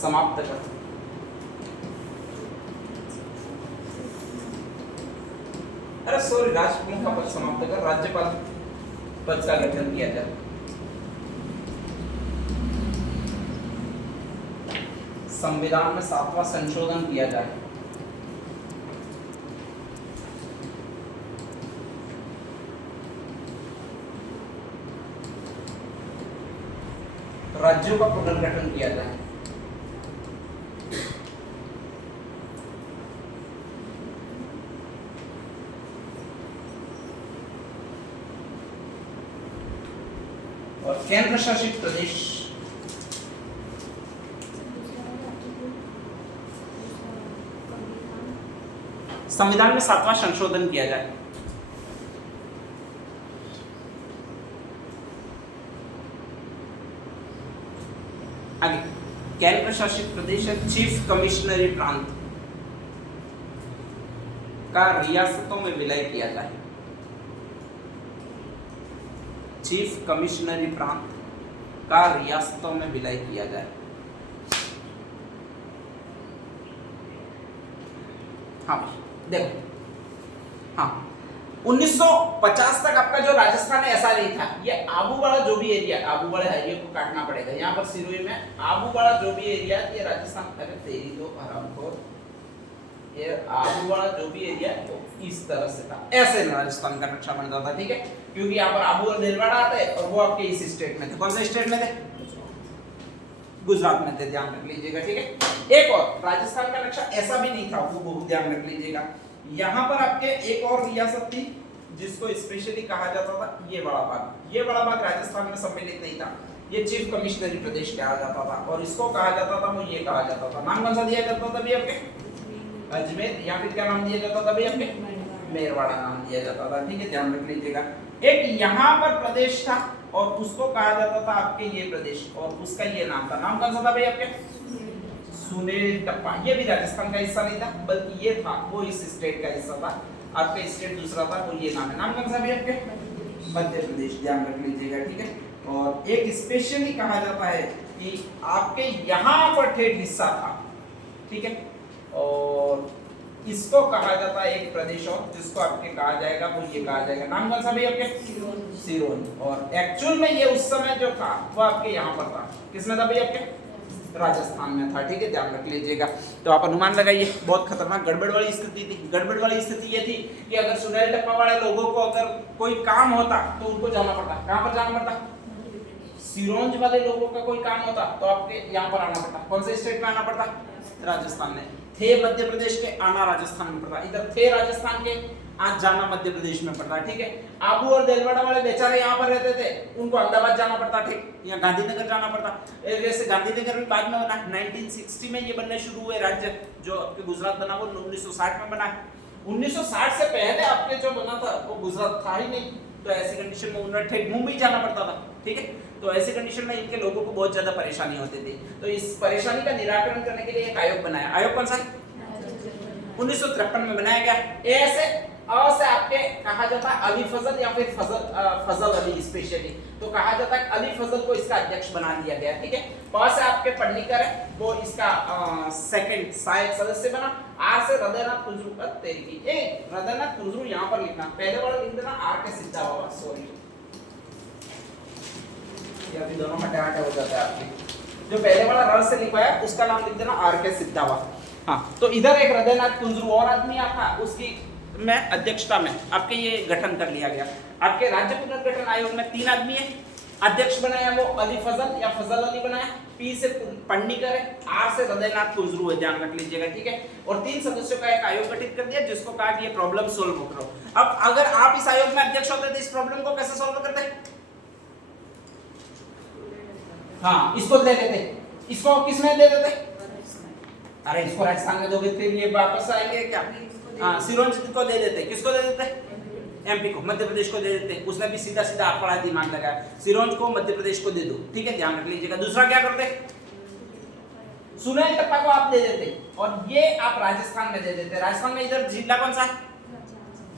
समाप्त कर। अरे सॉरी, राष्ट्र प्रमुख का पद समाप्त कर, राज्यपाल पद का गठन किया जाए। संविधान में 7वां संशोधन किया जाए। राज्यों का पुनर्गठन किया जाए। और केंद्र शासित प्रदेश संविधान में 7वां संशोधन किया जाए। आगे, केंद्र शासित प्रदेश है चीफ कमिश्नरी प्रांत का रियासतों में विलय किया जाए। चीफ कमिश्नरी प्रांत का रियासतों में विलय किया जाए। हाँ देखो, हाँ 1950 तक आपका जो राजस्थान है ऐसा नहीं था। ये आबू वाला जो भी एरिया, आबू वाले हाईवे को काटना पड़ेगा। यहाँ पर सिरोही में आबू वाला जो भी एरिया, ये राजस्थान, अरे तेरी तो आराम को, ये आबू वाला जो भी एरिया तो इस तरह से था, ऐसे राजस्थान का नक्शा बनता था। ठीक है, क्योंकि यहाँ पर आबू और दिलवाड़ा आते हैं और वो आपके इस स्टेट में थे। कौन से स्टेट में थे? गुजरात में थे, ध्यान रख लीजिएगा। ठीक है, एक और राजस्थान का नक्शा ऐसा भी नहीं था, वो बहुत ध्यान रख लीजिएगा। यहाँ पर आपके एक और रियासत थी जिसको स्पेशली कहा जाता था ये बड़ा भाग। ये बड़ा भाग राजस्थान में सम्मिलित नहीं था, ये चीफ कमिश्नरी प्रदेश कहा जाता था और इसको कहा जाता था, वो ये कहा जाता था। नाम कौन सा दिया जाता था भी आपके? अजमेर, या फिर क्या नाम दिया जाता था भी आपके? मेरवाड़ा नाम दिया जाता था। ठीक है, ध्यान रख लीजिएगा। एक यहाँ पर प्रदेश था और उसको कहा जाता था आपके ये प्रदेश, और उसका ये नाम था। नाम कौन सा था भाई आपके? सुनील टप्पा। ये भी राजस्थान का हिस्सा नहीं था, बल्कि ये था, वो इस स्टेट का हिस्सा था। आपका स्टेट दूसरा था, वो ये नाम है। नाम कौन सा भी आपके? मध्य प्रदेश, ध्यान रख लीजिएगा। ठीक है, और एक स्पेशली कहा जाता है कि आपके यहाँ पर ठेठ हिस्सा था। ठीक है, और इसको कहा जाता है एक प्रदेश और, जिसको आपके कहा जाएगा वो ये कहा जाएगा। नाम कौन सा भी आपके? सिरोही। और एक्चुअल में ये उस समय जो था वो आपके यहाँ पर था। किसमें था भाई आपके? राजस्थान में था। ठीक है, ध्यान रख लीजिएगा। तो आप अनुमान लगाइए, बहुत खतरनाक गड़बड़ वाली स्थिति थी। गड़बड़ वाली स्थिति ये थी कि अगर सुनील टप्पा वाले लोगों को अगर कोई काम होता तो उनको जाना पड़ता। कहाँ पर जाना पड़ता? सिरोंज वाले लोगों का कोई काम होता तो आपके यहाँ पर आना पड़ता। कौन से स्टेट में आना पड़ता? राजस्थान में। थे मध्य प्रदेश के, आना राजस्थान में पड़ता। इधर थे राजस्थान के, आज जाना मध्य प्रदेश में पड़ता। ठीक है, आबू और देलवाड़ा वाले बेचारे यहाँ पर रहते थे, उनको अहमदाबाद जाना पड़ता। ठीक, या गांधीनगर जाना पड़ता। वैसे गांधीनगर भी बाद में बना, 1960 में ये बनने शुरू हुए राज्य। जो आपके गुजरात बना वो 1960 में बना। 1960 से पहले आपके जो बना था वो गुजरात था ही नहीं। तो ऐसी कंडीशन में उन्हें ठीक मुंबई जाना पड़ता था। ठीक है, तो ऐसी कंडीशन में इनके लोगों को बहुत ज्यादा परेशानी होती थी। तो इस परेशानी का निराकरण करने के लिए एक आयोग बनाया। आयोग कौन सा? 1953 में बनाया गया। ऐसे अ से आपके कहा जाता है अली फजल या फिर फजल अली स्पेशली, तो कहा जाता है अली फजल को इसका अध्यक्ष बना दिया गया। ठीक है, प से आपके पन्नीकर है, वो इसका सेकंड सहायक सदस्य बना। आर से हृदयनाथ कुंजरू, तेरी की हृदयनाथ कुंजरू यहाँ पर लिखना, पहले वाला लिख देना आर के सिद्धा बाबा। सॉरी, ये अभी दोनों हटे हटे हो जाता है आपके। जो पहले वाला र से लिखवाया उसका नाम लिख देना आर के सिद्धा बाबा। हाँ, तो इधर एक हृदयनाथ कुंजरू और आदमी आपका, उसकी में अध्यक्षता में आपके ये गठन कर लिया गया। आपके राज्य पुनर्गठन आयोग में 3 आदमी है। अध्यक्ष बनाया वो अली फजल या फजल अली बनाया। पी से पन्नीकर है, आर से हृदयनाथ कुंजरू है, ध्यान रख लीजिएगा। ठीक है, और 3 सदस्यों का एक आयोग गठित कर दिया, जिसको कहा कि ये प्रॉब्लम सोल्व करो। अब अगर आप इस आयोग में अध्यक्ष होते तो इस प्रॉब्लम को कैसे सोल्व करते? हाँ, इसको दे देते। इसको किसमें दे देते? अरे इसको राजस्थान में दोगे फिर ये वापस आएंगे क्या? हाँ, सिरोंज को दे देते। किसको दे देते? एमपी को, मध्य प्रदेश को दे देते। उसने भी सीधा सीधा आपका दिमाग लगाया, सिरोंज को मध्य प्रदेश को दे दो। ठीक है, ध्यान रख लीजिएगा। दूसरा क्या करते? सुनील टप्पा को आप दे देते और ये आप राजस्थान में दे देते। राजस्थान में इधर जिला कौन सा है?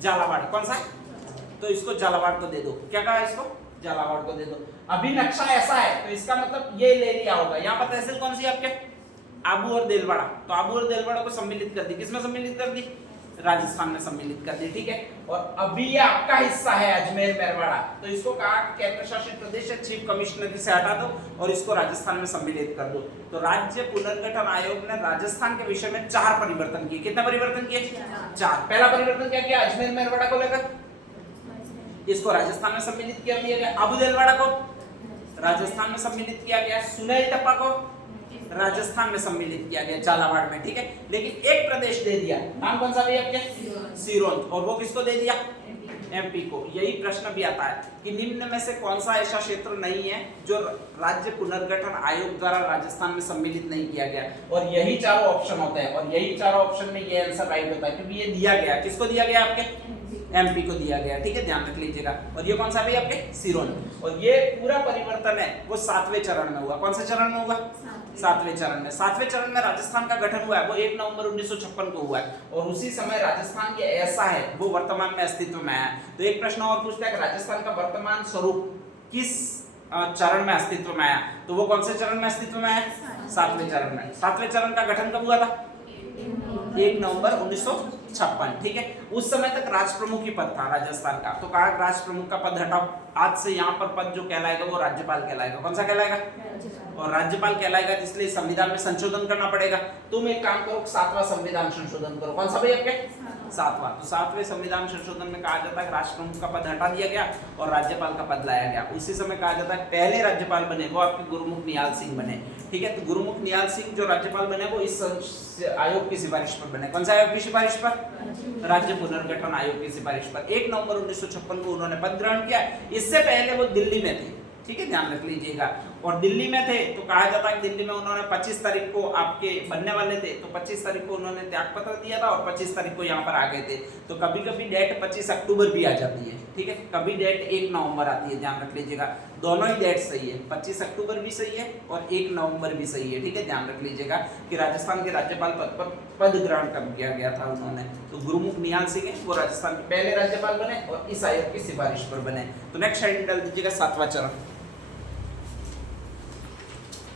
झालावाड़। कौन सा है? तो इसको झालावाड़ को दे दो। क्या कहा इसको? झालावाड़ को दे दो। अभी नक्शा ऐसा है तो इसका मतलब ये ले लिया होगा। यहाँ पर तहसील कौन सी है आपके? आबू और देलवाड़ा, तो आबू और देलवाड़ा को सम्मिलित कर दी, किसमें सम्मिलित कर दी, राजस्थान में सम्मिलित कर दी, ठीक है। और अभी ये आपका हिस्सा है अजमेर मेरवाड़ा, तो इसको कहा केंद्र शासित प्रदेश है, चीफ कमिश्नरी से हटा दो और इसको राजस्थान में सम्मिलित कर दो। तो राज्य पुनर्गठन आयोग ने राजस्थान के विषय में 4 परिवर्तन किए। कितना परिवर्तन किए, 4। पहला परिवर्तन क्या किया, अजमेर मेरवाड़ा को लेकर इसको राजस्थान में सम्मिलित किया गया, आबू देलवाड़ा को राजस्थान में सम्मिलित किया गया, सुनेल टप्पा को राजस्थान में सम्मिलित किया गया झालावाड़ में, ठीक है। लेकिन एक प्रदेश दे दिया, नाम कौन सा भैया आपके, सिरोंज, और वो किसको दे दिया, एमपी को। यही प्रश्न भी आता है कि निम्न में से कौन सा ऐसा क्षेत्र नहीं है जो राज्य पुनर्गठन आयोग द्वारा राजस्थान में सम्मिलित नहीं किया गया, और यही चारों ऑप्शन होते हैं, और यही चारों ऑप्शन में ये आंसर राइट होता है, क्योंकि ये दिया गया, किसको दिया गया, आपके एमपी को दिया गया, ठीक है, ध्यान रख लीजिएगा। और ये कौन सा भी आपके सिरोंज, और ये पूरा परिवर्तन है वो 7वें चरण में हुआ। कौन से चरण में हुआ, 7वें चरण में। 7वें चरण में राजस्थान का गठन हुआ है, वो 1 नवंबर 1956 को हुआ है, और उसी समय राजस्थान ये ऐसा है वो वर्तमान में अस्तित्व में आया। तो एक प्रश्न और पूछता है कि राजस्थान का वर्तमान स्वरूप किस चरण में अस्तित्व में आया, तो वो कौन से चरण में अस्तित्व में आया, 7वें चरण में। 7वें चरण का गठन कब हुआ था, 1 नवंबर 1956, ठीक है। उस समय तक राज प्रमुख ही पद था राजस्थान का, तो कहा राज प्रमुख का पद हटाओ, आज से यहाँ पर पद जो कहलाएगा वो राज्यपाल कहलाएगा। कौन सा कहलाएगा, और राज्यपाल कहलाएगा, इसलिए संविधान में संशोधन करना पड़ेगा। तुम एक काम करो, 7वां संविधान संशोधन करो। कौन सा भाई आपके, 7वां। तो 7वें संविधान संशोधन में कहा जाता है राष्ट्र प्रमुख का पद हटा दिया गया और राज्यपाल का पद लाया गया। उसी समय कहा जाता है पहले राज्यपाल बने वो आपके गुरुमुख निहाल सिंह बने, ठीक है। तो गुरुमुख निहाल सिंह जो राज्यपाल बने वो इस आयोग की सिफारिश पर बने। कौन सा आयोग की सिफारिश पर, राज्य पुनर्गठन आयोग की सिफारिश पर। 1 नवंबर 1956 को उन्होंने पद ग्रहण किया। इससे पहले वो दिल्ली में थे, ठीक है, ध्यान रख लीजिएगा। और दिल्ली में थे तो कहा जाता है दिल्ली में उन्होंने 25 तारीख को आपके बनने वाले थे, तो 25 तारीख को उन्होंने त्यागपत्र दिया था और 25 तारीख को यहाँ पर आ गए थे। तो कभी कभी डेट 25 अक्टूबर भी आ जाती है, ठीक है, कभी डेट 1 नवंबर आती है, ध्यान रख लीजिएगा। दोनों ही डेट सही है, 25 अक्टूबर भी सही है और 1 नवंबर भी सही है, ठीक है, ध्यान रख लीजिएगा कि राजस्थान के राज्यपाल पद पर पद ग्रहण कब किया गया था उन्होंने। तो गुरुमुख निहाल सिंह है वो राजस्थान के पहले राज्यपाल बने और इस आयोग की सिफारिश पर बने। तो नेक्स्ट हेडिंग डाल दीजिएगा 7वां चरण।